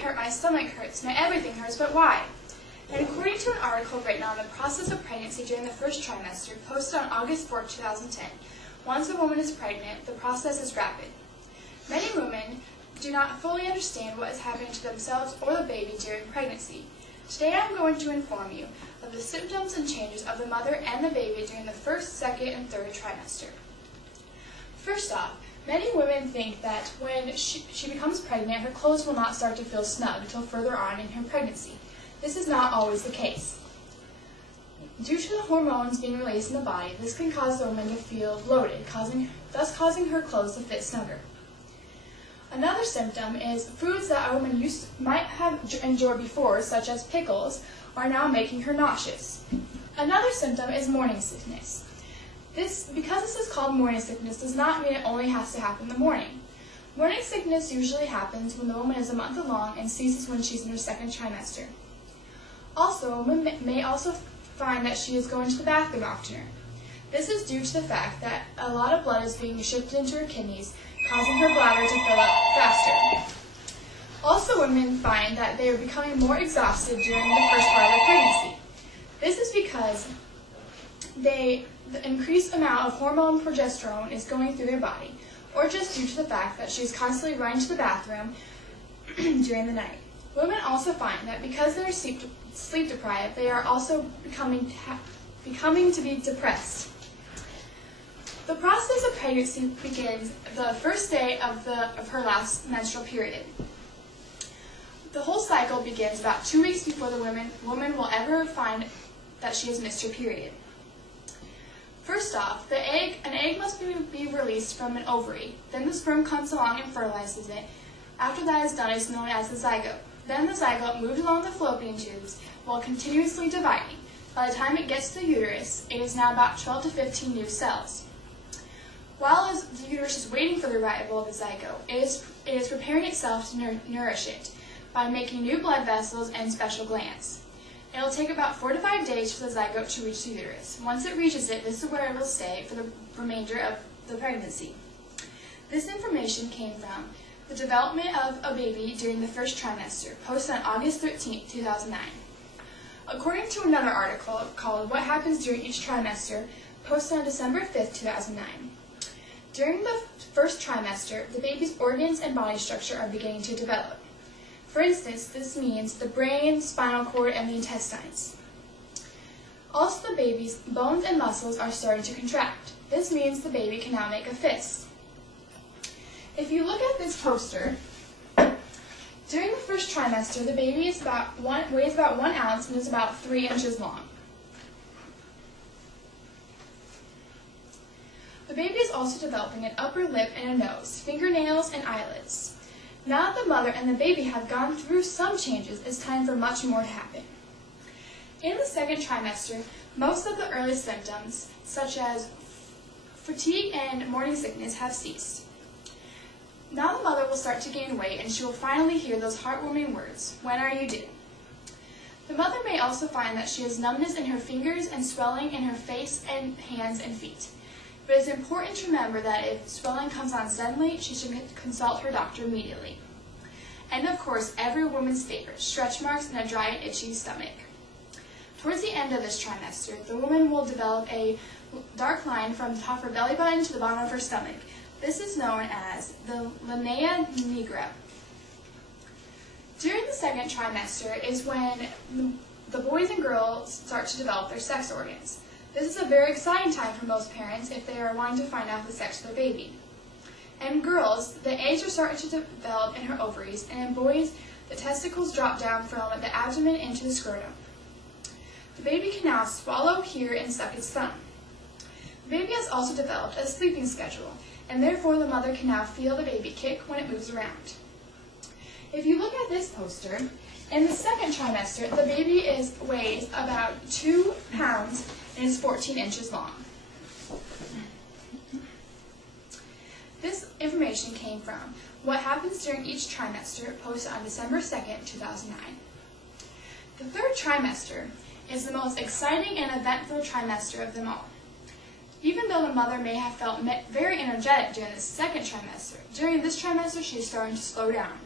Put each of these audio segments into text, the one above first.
hurt, my stomach hurts, my everything hurts, but why? And according to an article written on the process of pregnancy during the first trimester, posted on August 4, 2010, once a woman is pregnant, the process is rapid. Many women do not fully understand what is happening to themselves or the baby during pregnancy. Today I am going to inform you of the symptoms and changes of the mother and the baby during the first, second, and third trimester. First off, many women think that when she becomes pregnant, her clothes will not start to feel snug until further on in her pregnancy. This is not always the case. Due to the hormones being released in the body, this can cause the woman to feel bloated, thus causing her clothes to fit snugger. Another symptom is foods that a woman might have enjoyed before, such as pickles, are now making her nauseous. Another symptom is morning sickness. Because this is called morning sickness, does not mean it only has to happen in the morning. Morning sickness usually happens when the woman is a month along and ceases when she's in her second trimester. Also, a woman may also find that she is going to the bathroom oftener. This is due to the fact that a lot of blood is being shifted into her kidneys, causing her bladder to fill up faster. Also, women find that they are becoming more exhausted during the first part of their pregnancy. This is because the increased amount of hormone progesterone is going through their body, or just due to the fact that she's constantly running to the bathroom during the night. Women also find that because they're sleep deprived, they are also becoming to be depressed. The process of pregnancy begins the first day of her last menstrual period. The whole cycle begins about 2 weeks before the woman will ever find that she has missed her period. First off, an egg must be released from an ovary. Then the sperm comes along and fertilizes it. After that is done, it's known as the zygote. Then the zygote moves along the fallopian tubes while continuously dividing. By the time it gets to the uterus, it is now about 12 to 15 new cells. While the uterus is waiting for the arrival of the zygote, it is preparing itself to nourish it by making new blood vessels and special glands. It will take about 4 to 5 days for the zygote to reach the uterus. Once it reaches it, this is where it will stay for the remainder of the pregnancy. This information came from the development of a baby during the first trimester, posted on August 13, 2009. According to another article called What Happens During Each Trimester, posted on December 5, 2009. During the first trimester, the baby's organs and body structure are beginning to develop. For instance, this means the brain, spinal cord, and the intestines. Also, the baby's bones and muscles are starting to contract. This means the baby can now make a fist. If you look at this poster, during the first trimester, the baby weighs about 1 ounce and is about 3 inches long. The baby is also developing an upper lip and a nose, fingernails, and eyelids. Now that the mother and the baby have gone through some changes, it's time for much more to happen. In the second trimester, most of the early symptoms, such as fatigue and morning sickness, have ceased. Now the mother will start to gain weight and she will finally hear those heartwarming words, "When are you due?" The mother may also find that she has numbness in her fingers and swelling in her face and hands and feet. But it's important to remember that if swelling comes on suddenly, she should consult her doctor immediately. And of course, every woman's favorite, stretch marks and a dry and itchy stomach. Towards the end of this trimester, the woman will develop a dark line from the top of her belly button to the bottom of her stomach. This is known as the linea nigra. During the second trimester is when the boys and girls start to develop their sex organs. This is a very exciting time for most parents if they are wanting to find out the sex of their baby. In girls, the eggs are starting to develop in her ovaries, and in boys, the testicles drop down from the abdomen into the scrotum. The baby can now swallow, hear, and suck its thumb. The baby has also developed a sleeping schedule, and therefore the mother can now feel the baby kick when it moves around. If you look at this poster, in the second trimester, the baby weighs about 2 pounds and is 14 inches long. This information came from What Happens During Each Trimester, posted on December 2nd, 2009. The third trimester is the most exciting and eventful trimester of them all. Even though the mother may have felt very energetic during the second trimester, during this trimester she is starting to slow down.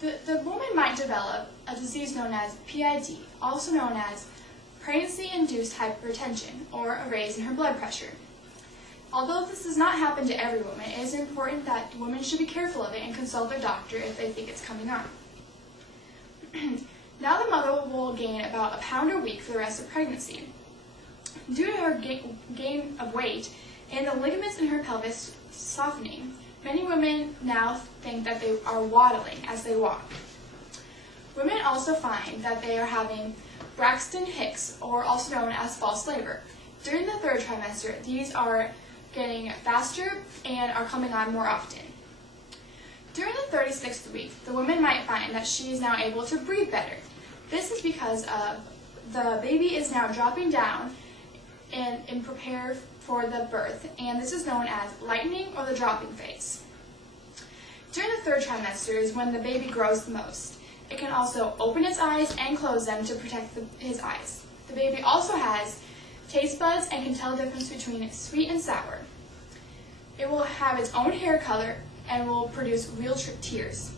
The woman might develop a disease known as PID, also known as pregnancy-induced hypertension, or a raise in her blood pressure. Although this does not happen to every woman, it is important that women should be careful of it and consult their doctor if they think it's coming on. Now the mother will gain about a pound a week for the rest of pregnancy. Due to her gain of weight and the ligaments in her pelvis softening, many women now think that they are waddling as they walk. Women also find that they are having Braxton Hicks, or also known as false labor. During the third trimester, these are getting faster and are coming on more often. During the 36th week, the woman might find that she is now able to breathe better. This is because the baby is now dropping down and prepare for the birth, and this is known as lightening or the dropping phase. During the third trimester is when the baby grows the most. It can also open its eyes and close them to protect his eyes. The baby also has taste buds and can tell the difference between sweet and sour. It will have its own hair color and will produce real tears.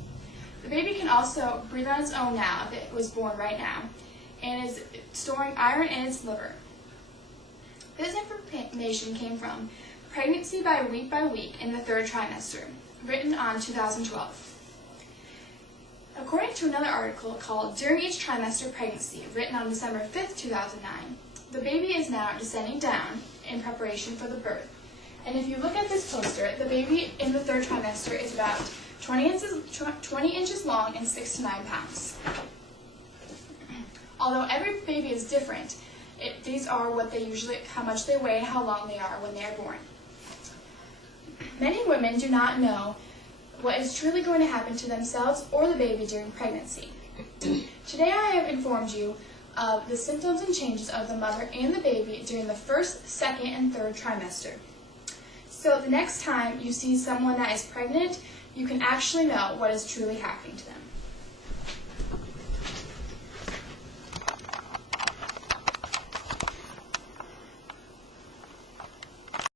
The baby can also breathe on its own now if it was born right now, and is storing iron in its liver. This information came from Pregnancy by Week in the Third Trimester, written on 2012. According to another article called During Each Trimester Pregnancy, written on December 5, 2009, the baby is now descending down in preparation for the birth. And if you look at this poster, the baby in the third trimester is about 20 inches long and 6 to 9 pounds. Although every baby is different, these are how much they weigh and how long they are when they are born. Many women do not know what is truly going to happen to themselves or the baby during pregnancy. Today I have informed you of the symptoms and changes of the mother and the baby during the first, second, and third trimester. So the next time you see someone that is pregnant, you can actually know what is truly happening to them.